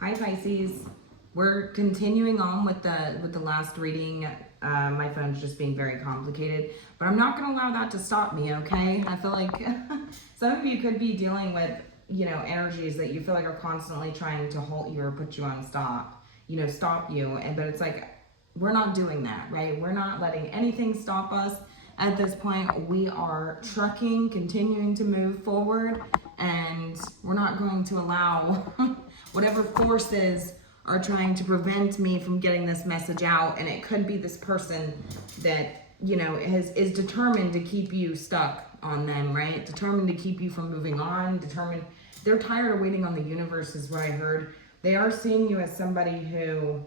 Hi Pisces. We're continuing on with the last reading. My phone's just being very complicated, but I'm not going to allow that to stop me, okay? I feel like some of you could be dealing with, energies that you feel like are constantly trying to halt you or put you on stop, stop you. But it's like, we're not doing that, right? We're not letting anything stop us. At this point, we are trucking, continuing to move forward, and we're not going to allow whatever forces are trying to prevent me from getting this message out. And it could be this person that, is determined to keep you stuck on them, right? Determined to keep you from moving on, they're tired of waiting on the universe is what I heard. They are seeing you as somebody who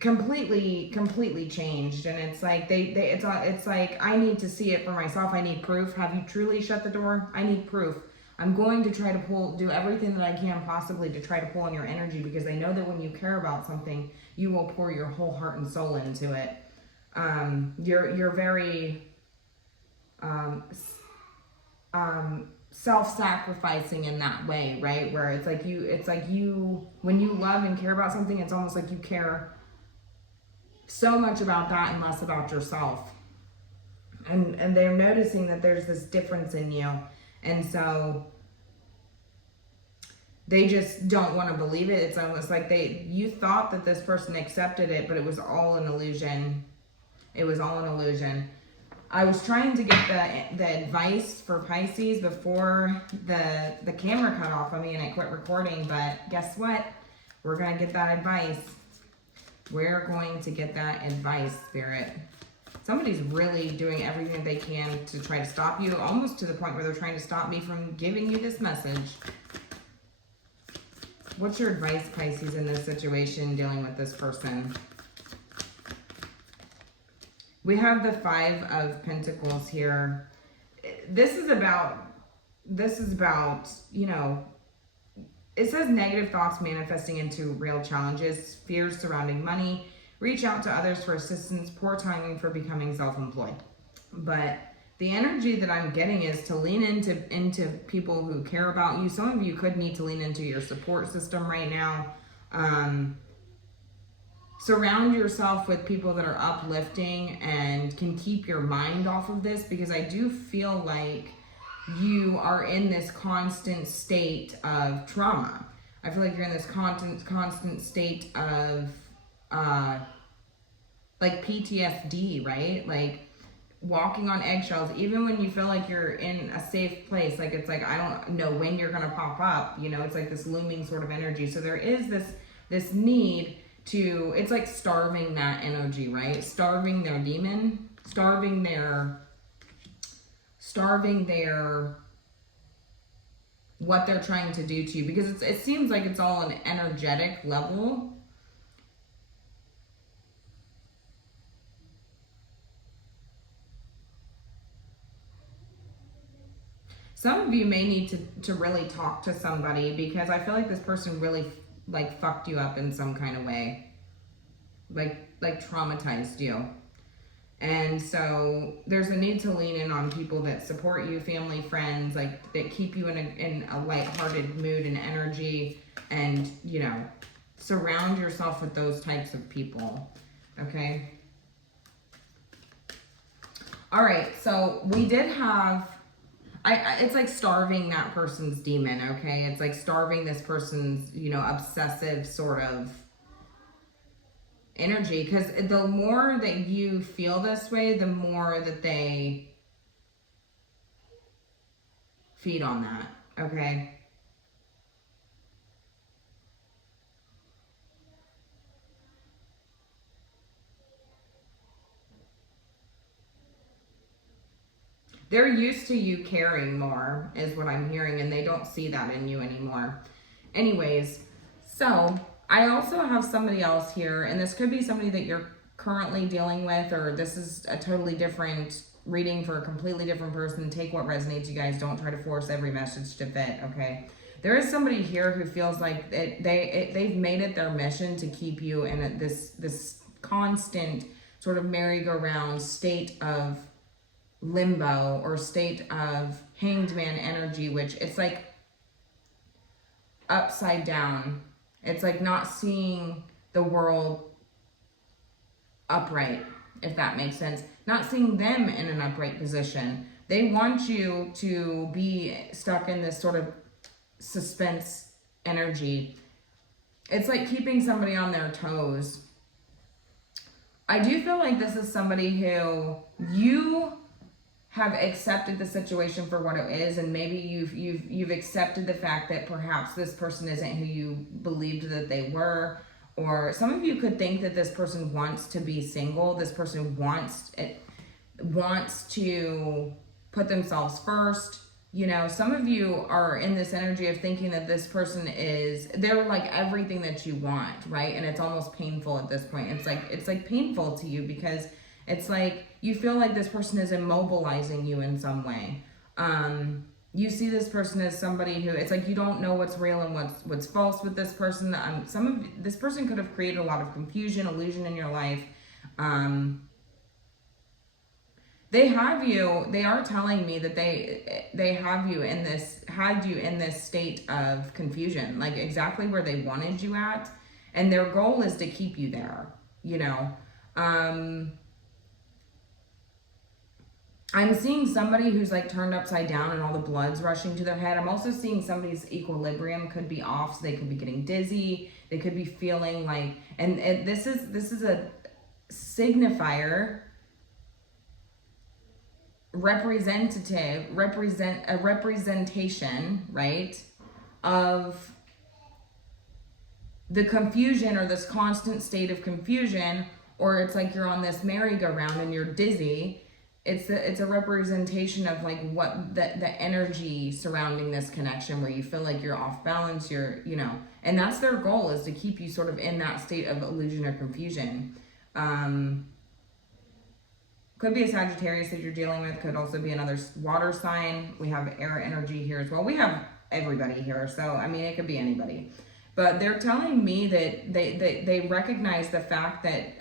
completely changed, and it's like it's like, I need to see it for myself. I need proof. Have you truly shut the door? I need proof. I'm going to try to do everything that I can possibly to try to pull on your energy, because I know that when you care about something, you will pour your whole heart and soul into it. You're very self-sacrificing in that way, right? Where it's like you when you love and care about something, it's almost like you care so much about that and less about yourself. And they're noticing that there's this difference in you. And so they just don't want to believe it. It's almost like you thought that this person accepted it, but it was all an illusion. It was all an illusion. I was trying to get the advice for Pisces before the camera cut off on me and I quit recording, but guess what? We're going to get that advice. We're going to get that advice, Spirit. Somebody's really doing everything they can to try to stop you, almost to the point where they're trying to stop me from giving you this message. What's your advice, Pisces, in this situation dealing with this person? We have the Five of Pentacles here. This is about, it says negative thoughts manifesting into real challenges, fears surrounding money, reach out to others for assistance, poor timing for becoming self-employed. But the energy that I'm getting is to lean into people who care about you. Some of you could need to lean into your support system right now. Surround yourself with people that are uplifting and can keep your mind off of this, because I do feel like you are in this constant state of trauma. I feel like you're in this constant state of like PTSD, right? Like walking on eggshells, even when you feel like you're in a safe place. Like it's like, I don't know when you're gonna pop up, it's like this looming sort of energy. So there is this need to, it's like starving that energy, right? Starving their demon, starving their what they're trying to do to you, because it seems like it's all an energetic level. Some of you may need to really talk to somebody, because I feel like this person really like fucked you up in some kind of way, like traumatized you. And so there's a need to lean in on people that support you, family, friends, like that keep you in a lighthearted mood and energy, and surround yourself with those types of people. Okay. All right. So we did have, it's like starving that person's demon. Okay. It's like starving this person's, obsessive sort of energy, because the more that you feel this way, the more that they feed on that. Okay. They're used to you caring more, is what I'm hearing, and they don't see that in you anymore. Anyways, so I also have somebody else here, and this could be somebody that you're currently dealing with, or this is a totally different reading for a completely different person. Take what resonates, you guys. Don't try to force every message to fit, okay? There is somebody here who feels like they've made it their mission to keep you in this constant sort of merry-go-round state of limbo, or state of hanged man energy, which it's like upside down. It's like not seeing the world upright, if that makes sense. Not seeing them in an upright position. They want you to be stuck in this sort of suspense energy. It's like keeping somebody on their toes. I do feel like this is somebody who you have accepted the situation for what it is, and maybe you've accepted the fact that perhaps this person isn't who you believed that they were, or some of you could think that this person wants to be single. This person wants to put themselves first. You know, some of you are in this energy of thinking that this person they're like everything that you want, right? And it's almost painful at this point. It's like painful to you because it's like you feel like this person is immobilizing you in some way. You see this person as somebody who, it's like you don't know what's real and what's false with this person. This person could have created a lot of confusion, illusion in your life. They are telling me that they had you in this state of confusion, like exactly where they wanted you at. And their goal is to keep you there, you know. I'm seeing somebody who's like turned upside down and all the blood's rushing to their head. I'm also seeing somebody's equilibrium could be off, so they could be getting dizzy. They could be feeling like, and this is a signifier, a representation, right, of the confusion or this constant state of confusion, or it's like you're on this merry-go-round and you're dizzy. It's a representation of like what the energy surrounding this connection where you feel like you're off balance, you know, and that's their goal, is to keep you sort of in that state of illusion or confusion. Could be a Sagittarius that you're dealing with, could also be another water sign. We have air energy here as well. We have everybody here, so I mean, it could be anybody. But they're telling me that they recognize the fact that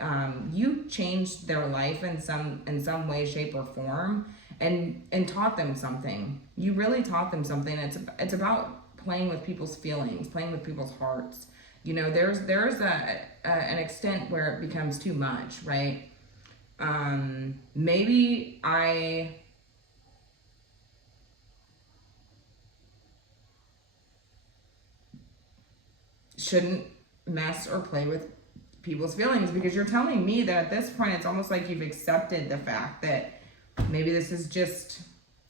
you changed their life in some way, shape, or form, and taught them something. You really taught them something. It's about playing with people's feelings, playing with people's hearts. You know, there's an extent where it becomes too much, right? Maybe I shouldn't mess or play with people's feelings, because you're telling me that at this point it's almost like you've accepted the fact that maybe this is just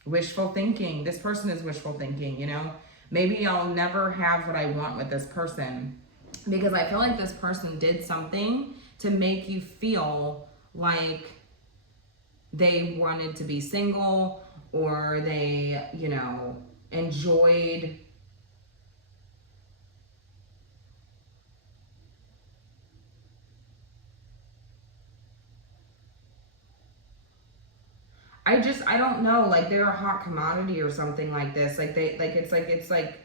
wishful thinking. This person is wishful thinking, you know? Maybe I'll never have what I want with this person, because I feel like this person did something to make you feel like they wanted to be single, or they, you know, enjoyed I don't know, like they're a hot commodity or something like this. Like it's like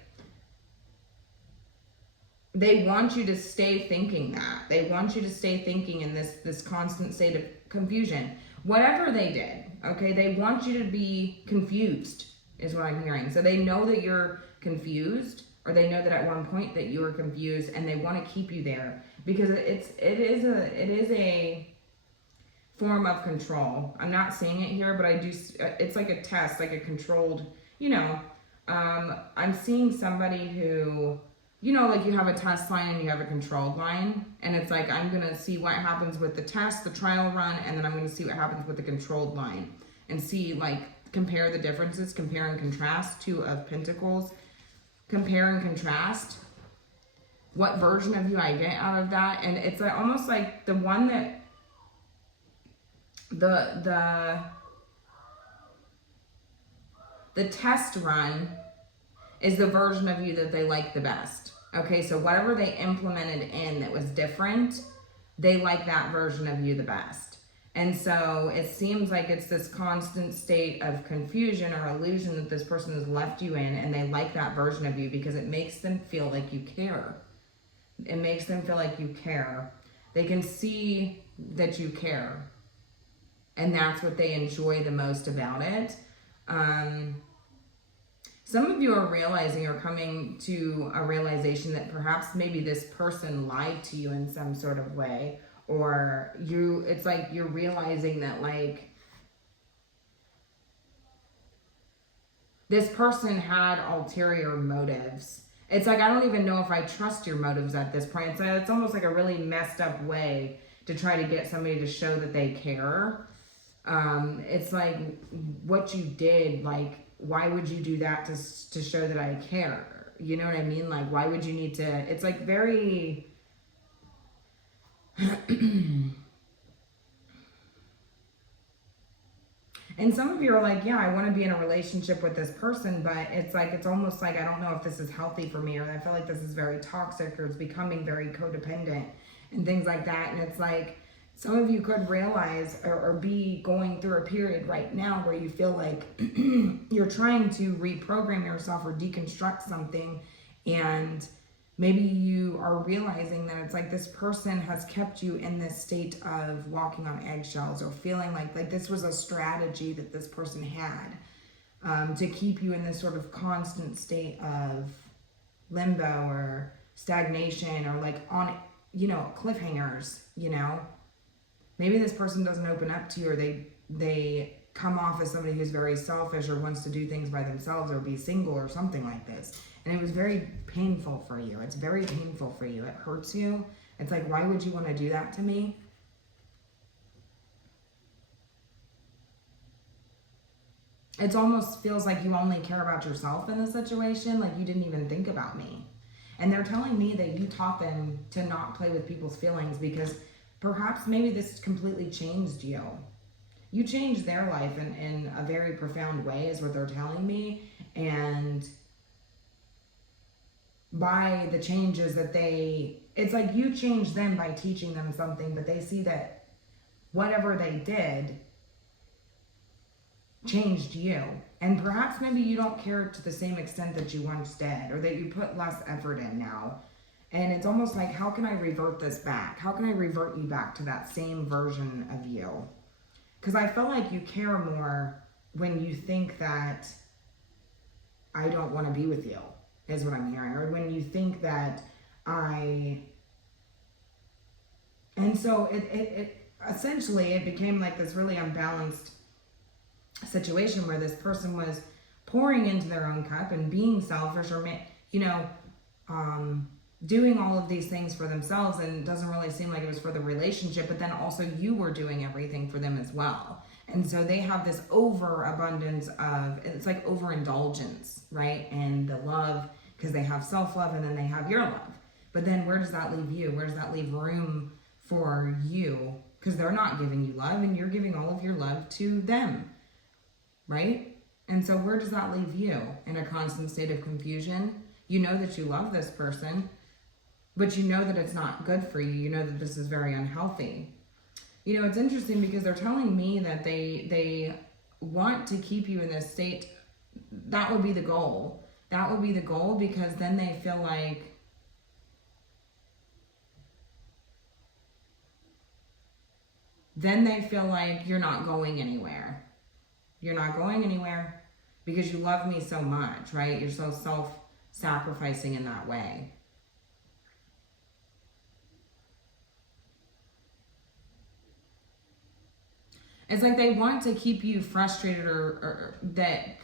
they want you to stay thinking that. They want you to stay thinking in this constant state of confusion. Whatever they did, okay, they want you to be confused, is what I'm hearing. So they know that you're confused, or they know that at one point that you were confused, and they want to keep you there because it is a form of control. I'm not saying it here, but I do. It's like a test, like a controlled, you know. I'm seeing somebody who, you know, like you have a test line and you have a controlled line, and it's like, I'm going to see what happens with the test, the trial run, and then I'm going to see what happens with the controlled line and see, like, compare the differences, compare and contrast. Two of Pentacles, compare and contrast what version of you I get out of that. And it's like, almost like the one that the test run is the version of you that they like the best. Okay, so whatever they implemented in that was different, they like that version of you the best. And so it seems like it's this constant state of confusion or illusion that this person has left you in, and they like that version of you because it makes them feel like you care. It makes them feel like you care. They can see that you care. And that's what they enjoy the most about it. Some of you are realizing or coming to a realization that perhaps maybe this person lied to you in some sort of way, or it's like you're realizing that like this person had ulterior motives. It's like, I don't even know if I trust your motives at this point. It's almost like a really messed up way to try to get somebody to show that they care. It's like what you did, like, why would you do that to show that I care? You know what I mean? Like, why would you need to, it's like very, and some of you are like, yeah, I want to be in a relationship with this person, but it's like, it's almost like, I don't know if this is healthy for me, or I feel like this is very toxic, or it's becoming very codependent and things like that. And it's like, some of you could realize or be going through a period right now where you feel like you're trying to reprogram yourself or deconstruct something, and maybe you are realizing that it's like this person has kept you in this state of walking on eggshells, or feeling like this was a strategy that this person had to keep you in this sort of constant state of limbo or stagnation, or like on, cliffhangers, Maybe this person doesn't open up to you, or they come off as somebody who's very selfish or wants to do things by themselves or be single or something like this. And it was very painful for you. It's very painful for you. It hurts you. It's like, why would you want to do that to me? It almost feels like you only care about yourself in this situation. Like you didn't even think about me. And they're telling me that you taught them to not play with people's feelings, because perhaps maybe this completely changed you. You changed their life in a very profound way, is what they're telling me. And by the changes that it's like you changed them by teaching them something, but they see that whatever they did changed you. And perhaps maybe you don't care to the same extent that you once did, or that you put less effort in now. And it's almost like, how can I revert this back? How can I revert you back to that same version of you? Because I feel like you care more when you think that I don't want to be with you, is what I'm hearing. Or when you think that and so it essentially, it became like this really unbalanced situation where this person was pouring into their own cup and being selfish, or, doing all of these things for themselves, and it doesn't really seem like it was for the relationship, but then also you were doing everything for them as well. And so they have this overabundance of, it's like overindulgence, right? And the love, because they have self-love and then they have your love. But then where does that leave you? Where does that leave room for you? Because they're not giving you love, and you're giving all of your love to them, right? And so where does that leave you? In a constant state of confusion? You know that you love this person, but you know that it's not good for you. You know that this is very unhealthy. It's interesting because they're telling me that they want to keep you in this state. That would be the goal. That would be the goal, because then they feel like you're not going anywhere. You're not going anywhere because you love me so much, right? You're so self-sacrificing in that way. It's like they want to keep you frustrated, or that,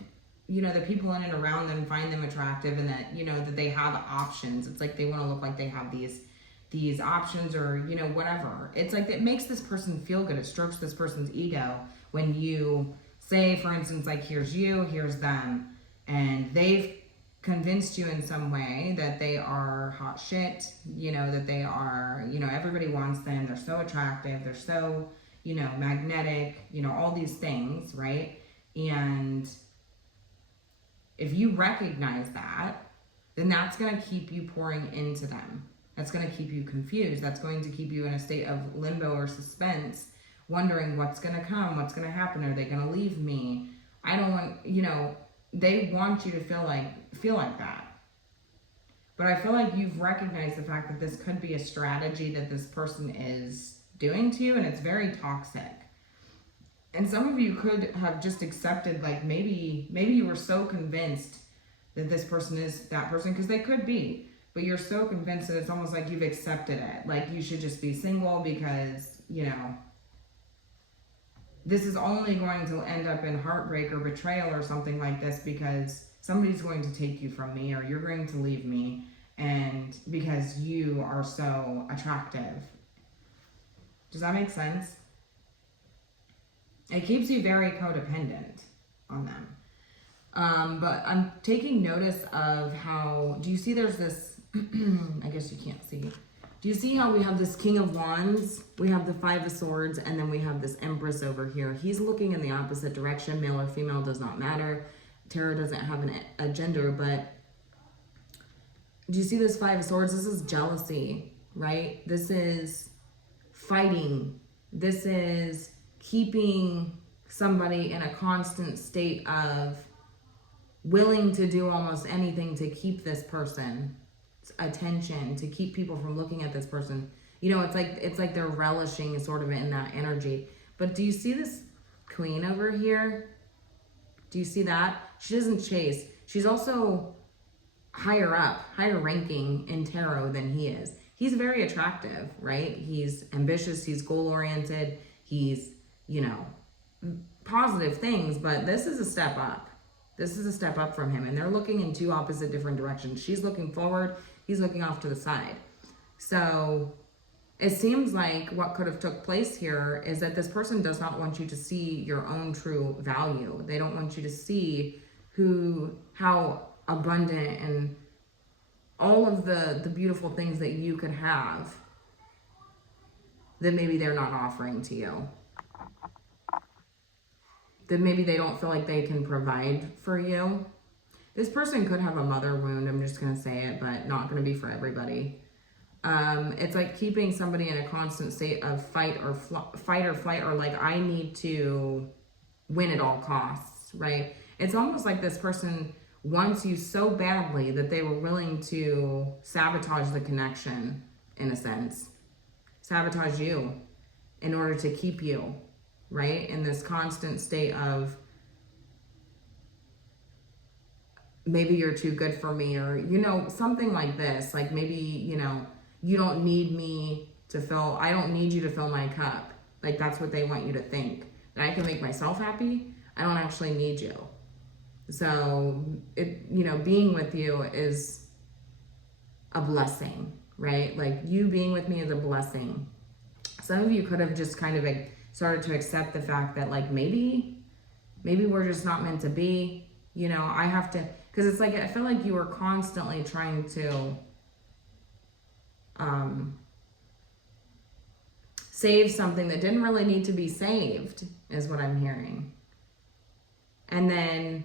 the people in and around them find them attractive, and that, that they have options. It's like they want to look like they have these options, or, whatever. It's like it makes this person feel good. It strokes this person's ego when you say, for instance, like, here's you, here's them, and they've convinced you in some way that they are hot shit, that they are, everybody wants them, they're so attractive, they're so, magnetic, all these things, right? And if you recognize that, then that's going to keep you pouring into them. That's going to keep you confused. That's going to keep you in a state of limbo or suspense, wondering what's going to come, what's going to happen, are they going to leave me? I don't want, they want you to feel like that. But I feel like you've recognized the fact that this could be a strategy that this person is doing to you, and it's very toxic. And some of you could have just accepted, like, maybe you were so convinced that this person is that person, because they could be, but you're so convinced that it's almost like you've accepted it. Like you should just be single because, you know, this is only going to end up in heartbreak or betrayal or something like this, because somebody's going to take you from me, or you're going to leave me, and because you are so attractive. Does that make sense? It keeps you very codependent on them. But I'm taking notice of how, do you see there's this, I guess you can't see. Do you see how we have this King of Wands, we have the Five of Swords, and then we have this Empress over here. He's looking in the opposite direction. Male or female does not matter. Tarot doesn't have a gender, but do you see this Five of Swords? This is jealousy, right? This is fighting. This is keeping somebody in a constant state of willing to do almost anything to keep this person's attention, to keep people from looking at this person. You know, it's like they're relishing sort of in that energy. But do you see this Queen over here? Do you see that? She doesn't chase. She's also higher up, higher ranking in tarot than he is. He's very attractive, right? He's ambitious, he's goal-oriented, he's, you know, positive things, but this is a step up. This is a step up from him, and they're looking in two opposite different directions. She's looking forward, he's looking off to the side. So it seems like what could have took place here is that this person does not want you to see your own true value. They don't want you to see how abundant and all of the beautiful things that you could have that maybe they're not offering to you. That maybe they don't feel like they can provide for you. This person could have a mother wound, I'm just going to say it, but not going to be for everybody. It's like keeping somebody in a constant state of fight or flight, or like I need to win at all costs, right? It's almost like this person wants you so badly that they were willing to sabotage the connection, in a sense. Sabotage you in order to keep you, right? In this constant state of maybe you're too good for me, or, you know, something like this. Like maybe, you know, you don't need me to I don't need you to fill my cup. Like that's what they want you to think. That I can make myself happy. I don't actually need you. So, you know, being with you is a blessing, right? Like you being with me is a blessing. Some of you could have just kind of started to accept the fact that like maybe we're just not meant to be, you know, I have to, because it's like, I feel like you were constantly trying to save something that didn't really need to be saved, is what I'm hearing. And then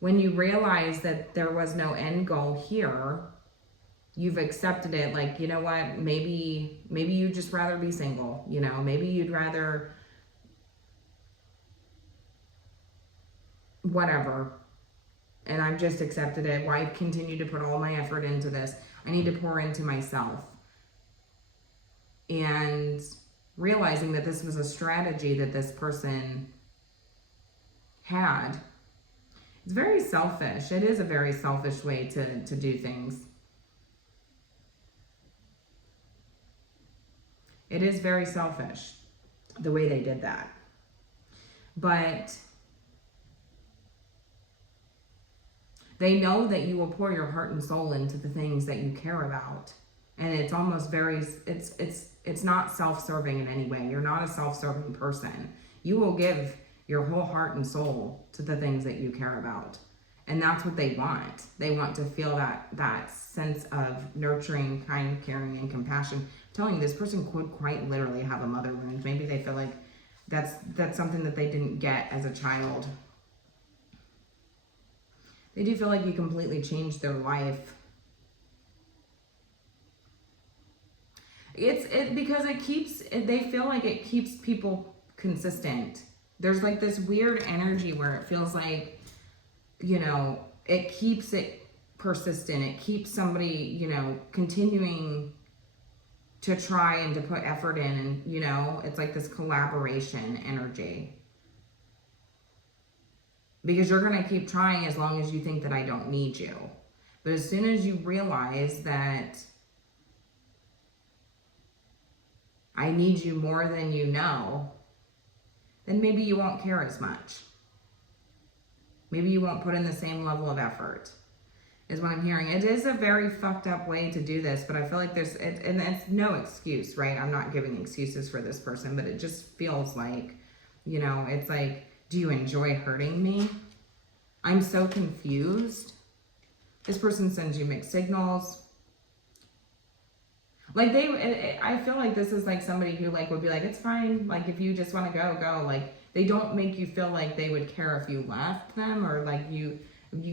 when you realize that there was no end goal here, you've accepted it. Like, you know what, maybe you'd just rather be single, you know, maybe you'd rather whatever. And I've just accepted it. Why continue to put all my effort into this? I need to pour into myself. And realizing that this was a strategy that this person had. It's very selfish. It is a very selfish way to do things. It is very selfish, the way they did that. But they know that you will pour your heart and soul into the things that you care about. And it's almost very, it's not self-serving in any way. You're not a self-serving person. You will give your whole heart and soul to the things that you care about. And that's what they want. They want to feel that sense of nurturing, kind, caring, and compassion. I'm telling you, this person could quite literally have a mother wound. Maybe they feel like that's something that they didn't get as a child. They do feel like you completely changed their life. Because they feel like it keeps people consistent. There's like this weird energy where it feels like, you know, it keeps it persistent. It keeps somebody, you know, continuing to try and to put effort in, and, you know, it's like this collaboration energy. because you're going to keep trying as long as you think that I don't need you. But as soon as you realize that I need you more than you know, then maybe you won't care as much. Maybe you won't put in the same level of effort, is what I'm hearing. It is a very fucked up way to do this, but I feel like and it's no excuse, right? I'm not giving excuses for this person, but it just feels like, you know, it's like, do you enjoy hurting me? I'm so confused. This person sends you mixed signals. Like I feel like this is like somebody who like would be like, it's fine. Like if you just want to go, go. Like they don't make you feel like they would care if you left them or like you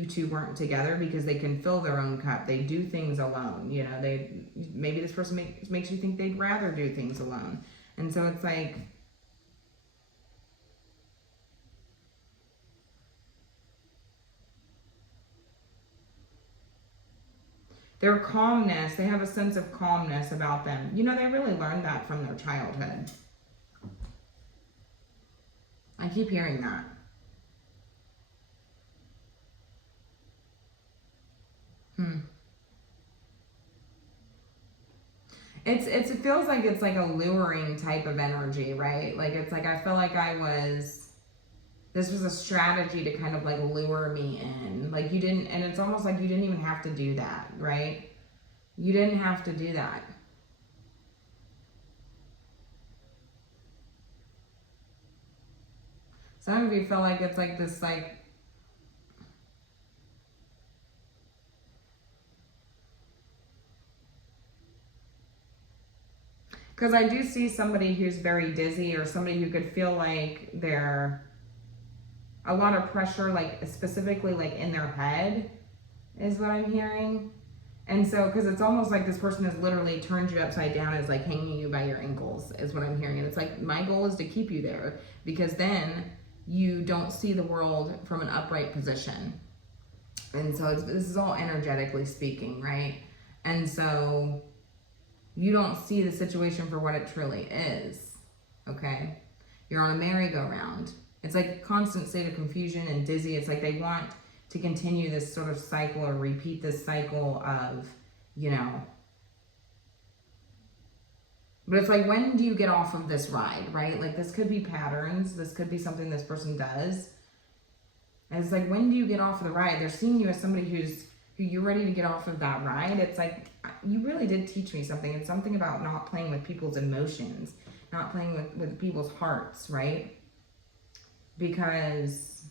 two weren't together, because they can fill their own cup. They do things alone. You know, maybe this person makes you think they'd rather do things alone. And so it's like, their calmness, they have a sense of calmness about them. You know, they really learned that from their childhood. I keep hearing that. It feels like it's like a luring type of energy, right? Like it's like I feel like this was a strategy to kind of like lure me in. Like you didn't, and it's almost like you didn't even have to do that, right? You didn't have to do that. Some of you feel like it's like this, like, because I do see somebody who's very dizzy, or somebody who could feel like they're a lot of pressure, like specifically like in their head is what I'm hearing. And so, because it's almost like this person has literally turned you upside down, is like hanging you by your ankles is what I'm hearing. And it's like, my goal is to keep you there, because then you don't see the world from an upright position. And so this is all energetically speaking, right? And so you don't see the situation for what it truly is, okay? You're on a merry-go-round. It's like a constant state of confusion and dizzy. It's like they want to continue this sort of cycle, or repeat this cycle of, you know. But it's like, when do you get off of this ride, right? Like this could be patterns. This could be something this person does. And it's like, when do you get off of the ride? They're seeing you as somebody who you're ready to get off of that ride. It's like, you really did teach me something. It's something about not playing with people's emotions, not playing with people's hearts, right? Because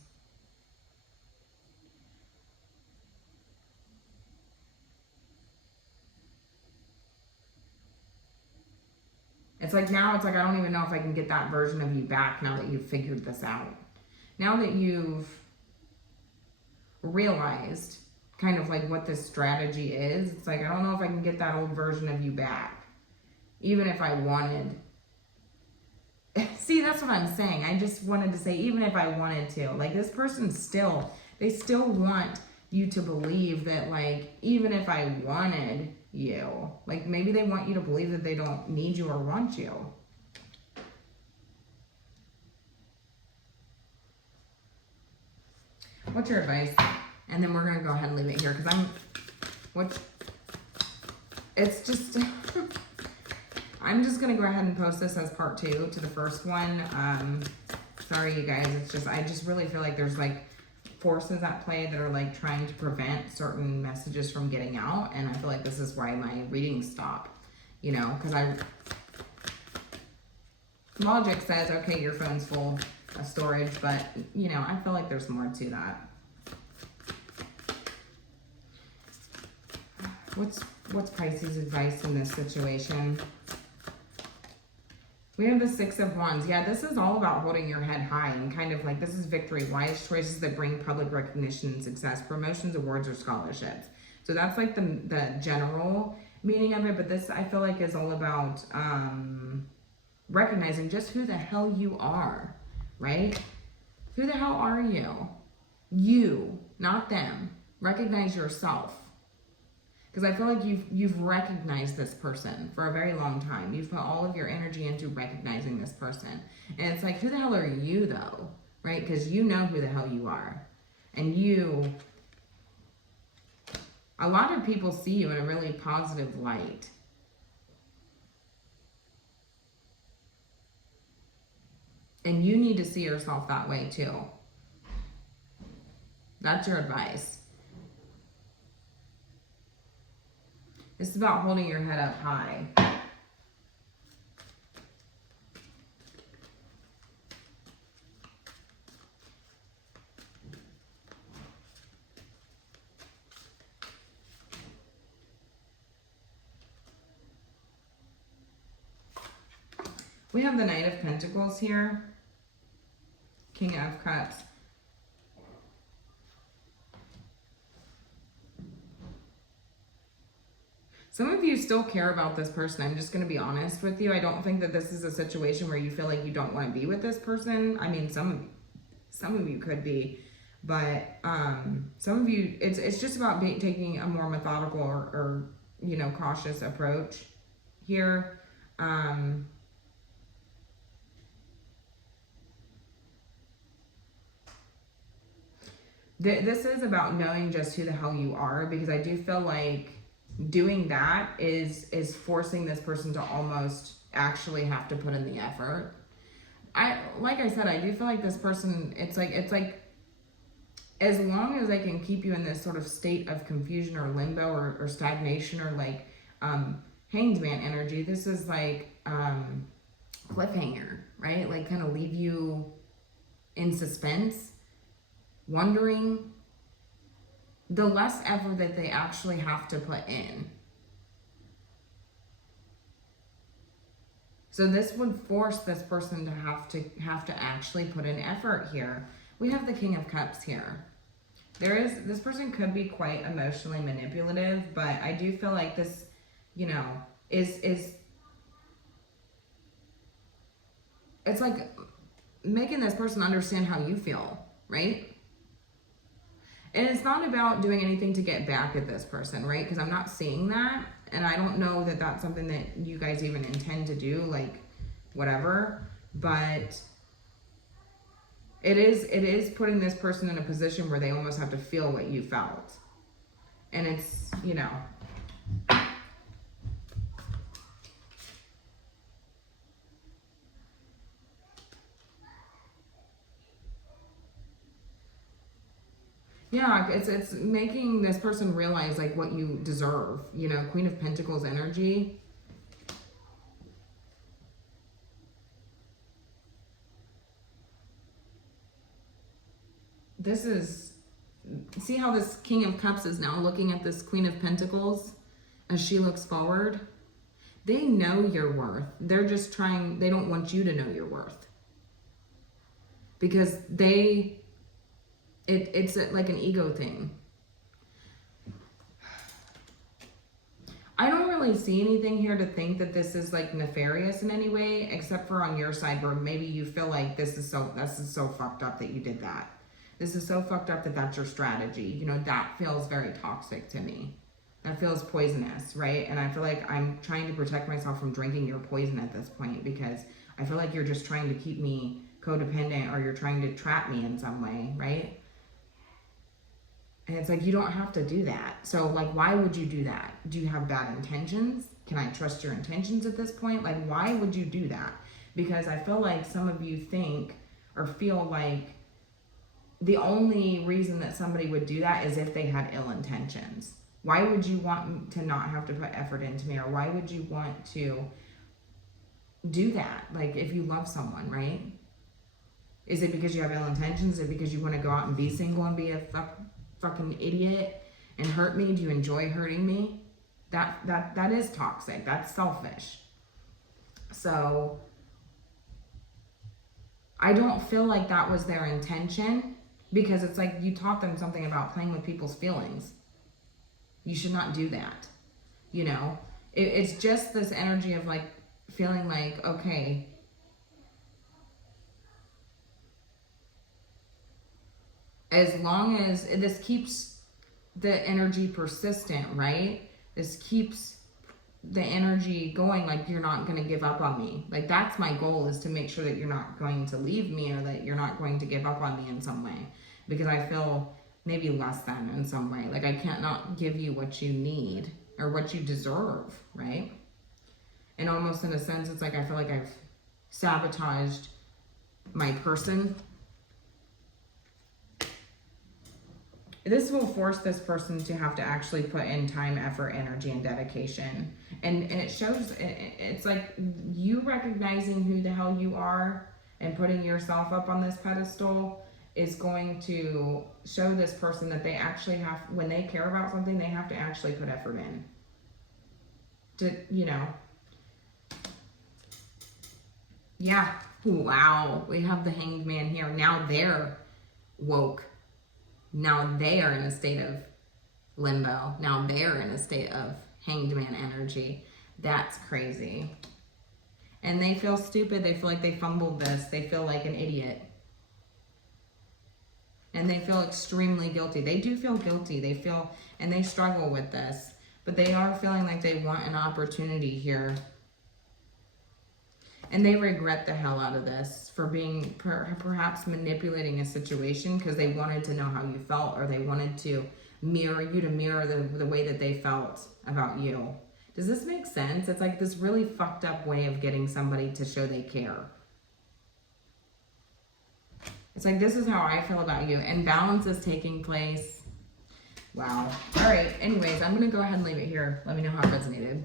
it's like, now it's like, I don't even know if I can get that version of you back now that you've figured this out. Now that you've realized kind of like what this strategy is, it's like, I don't know if I can get that old version of you back, even if I wanted. See, that's what I'm saying. I just wanted to say, even if I wanted to, like this person they still want you to believe that, like, even if I wanted you, like maybe they want you to believe that they don't need you or want you. What's your advice? And then we're going to go ahead and leave it here, because it's just, I'm just going to go ahead and post this as part 2 to the first one. Sorry, you guys. It's just, I just really feel like there's like forces at play that are like trying to prevent certain messages from getting out. And I feel like this is why my readings stop, you know, because logic says, okay, your phone's full of storage, but you know, I feel like there's more to that. What's Pisces' advice in this situation? We have the 6 of Wands. Yeah, this is all about holding your head high and kind of like, this is victory, wise choices that bring public recognition and success, promotions, awards, or scholarships. So that's like the general meaning of it, but this I feel like is all about recognizing just who the hell you are, right? Who the hell are you? You, not them. Recognize yourself. Because I feel like you've recognized this person for a very long time. You've put all of your energy into recognizing this person. And it's like, who the hell are you though? Right? Because you know who the hell you are. And a lot of people see you in a really positive light. And you need to see yourself that way too. That's your advice. It's about holding your head up high. We have the Knight of Pentacles here. King of Cups. Some of you still care about this person. I'm just going to be honest with you. I don't think that this is a situation where you feel like you don't want to be with this person. I mean, some of you could be, but some of you, it's just about taking a more methodical or you know, cautious approach here. This is about knowing just who the hell you are, because I do feel like doing that is forcing this person to almost actually have to put in the effort. Like I said, I do feel like this person, it's like as long as they can keep you in this sort of state of confusion or limbo or stagnation or like Hanged Man energy, this is like cliffhanger, right? Like kind of leave you in suspense, wondering. The less effort that they actually have to put in. So this would force this person to have to actually put in effort here. We have the King of Cups here. This person could be quite emotionally manipulative, but I do feel like this, you know, is it's like making this person understand how you feel, right? And it's not about doing anything to get back at this person, right? Because I'm not seeing that. And I don't know that that's something that you guys even intend to do, like, whatever. But it is putting this person in a position where they almost have to feel what you felt. And it's, you know. Yeah, it's making this person realize like what you deserve, you know, Queen of Pentacles energy. This is, see how this King of Cups is now looking at this Queen of Pentacles as she looks forward? They know your worth. They're just trying, they don't want you to know your worth. Because it's like an ego thing. I don't really see anything here to think that this is like nefarious in any way, except for on your side where maybe you feel like this is so fucked up that you did that. This is so fucked up that that's your strategy. You know, that feels very toxic to me. That feels poisonous, right? And I feel like I'm trying to protect myself from drinking your poison at this point, because I feel like you're just trying to keep me codependent, or you're trying to trap me in some way, right? And it's like, you don't have to do that. So like, why would you do that? Do you have bad intentions? Can I trust your intentions at this point? Like, why would you do that? Because I feel like some of you think or feel like the only reason that somebody would do that is if they had ill intentions. Why would you want to not have to put effort into me? Or why would you want to do that? Like, if you love someone, right? Is it because you have ill intentions? Is it because you want to go out and be single and be a fucking idiot and hurt me? Do you enjoy hurting me? That is toxic. That's selfish. So I don't feel like that was their intention, because it's like you taught them something about playing with people's feelings. You should not do that. You know, it's just this energy of like feeling like, okay, as long as this keeps the energy persistent, right? This keeps the energy going, like you're not going to give up on me. Like, that's my goal, is to make sure that you're not going to leave me, or that you're not going to give up on me in some way. Because I feel maybe less than in some way. Like I can't not give you what you need or what you deserve, right? And almost in a sense, it's like I feel like I've sabotaged my person. This will force this person to have to actually put in time, effort, energy, and dedication. And it shows, it's like you recognizing who the hell you are and putting yourself up on this pedestal is going to show this person that they actually have, when they care about something, they have to actually put effort in. To, you know. Yeah. Wow. We have the Hanged Man here. Now they're woke. Now they are in a state of limbo. Now they're in a state of Hanged Man energy. That's crazy. And they feel stupid. They feel like they fumbled this. They feel like an idiot. And they feel extremely guilty. They do feel guilty. They feel, and they struggle with this. But they are feeling like they want an opportunity here. And they regret the hell out of this for being perhaps manipulating a situation because they wanted to know how you felt, or they wanted to mirror you, to mirror the way that they felt about you. Does this make sense? It's like this really fucked up way of getting somebody to show they care. It's like, this is how I feel about you. And balance is taking place. Wow. All right. Anyways, I'm going to go ahead and leave it here. Let me know how it resonated.